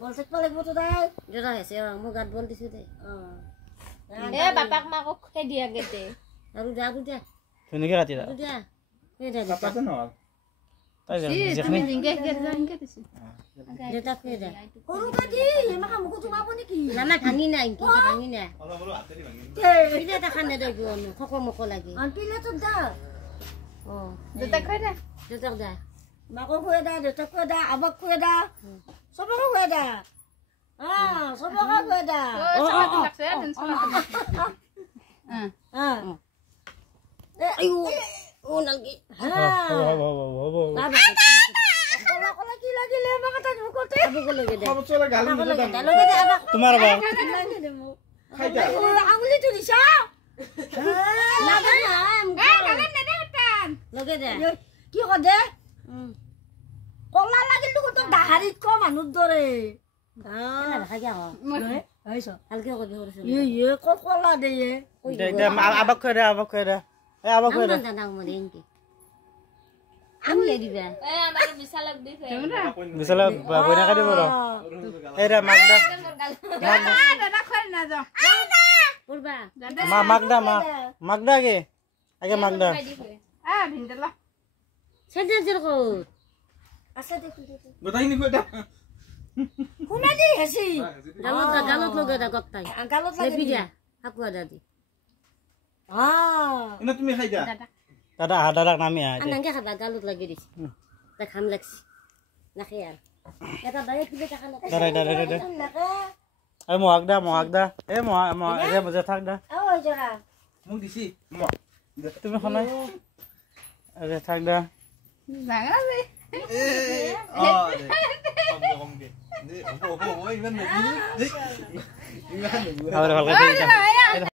বলছে পালে বতো দাই জোৰা হৈছে মই গাত বল দিছো দে এ বাপাক মাকক খে দিয়া গেতে আৰু দে ধুনীয়াকে ৰাতি দা দে এই দে পাপাতে নহল তাই তুমি জিংকে জিংকে দিছি দেউতা কে দে সৰু কাটি এমাকা মুখ তোমাব নেকি নানা ভাঙি নাই কি ভাঙি নাই অলপ অলপ হাতেদি ভাঙি পিলে এটা খানে দে খক মক লাগে আন পিলে তো দা অ দুটা খাই দে দেউতাক দে মাকো খুৱে দা দেউতাক খুৱে দা আবক খুৱে দা সবকে খুৱে দা সবকে খুৱে দা ও সালাত লাগছে দিন সালাত আইও ও নালগি বাবা কলা কলা কি লাগিলে মাকা তা মুখতে আবুক লাগে দে সব চলে গালি দিলে লগে দে আবক তোমাৰ বা লাগে দে মো খাইতা আঙুলি তুলিছা লাগে না গালে নেদে টান লগে দে কি কদে কলা লাগিল তো দাহাৰিত ক মানুহ দৰে কেনে দেখা গিয়া হইছ হালকে কবি হৰছ ইয়ে কলা দে দে আবাক খৈ দে এই আবাক খৈ দে জানা মৰে ইনকি আমি দিবা এ আমাৰ বিশালক দি থৈ বিছালে বইনাকে দিব ৰ এই দে মাক দে দাদা খৈ না যা পড়বা মাক দে কি আগে মাক দে আ ভিন্দলা সেন্টেন্সৰ কত আছে দেখি গোটাইনি কইতা শুনা দি হেছি গালত লগে দে গত্তাই গালত লাগি লাগি দিয়া হাকুয়া দাদি ইনা তুমি খাইতা দাদা দাদাক নামি আহ আনাঙ্গে খাবা গালত লাগি দিছি তা খাম লাগছি নাখে আর এটা দায়ে কিলে টাকা না দে এই মহাক দে এই মহা বজে থাক দে ওই জৰা মোক দিছি তুমি খনাই আরে থাক দে জাগা দে কম দে দে ও ইমান নবি দে ইমান নবি আরে ভালকে দে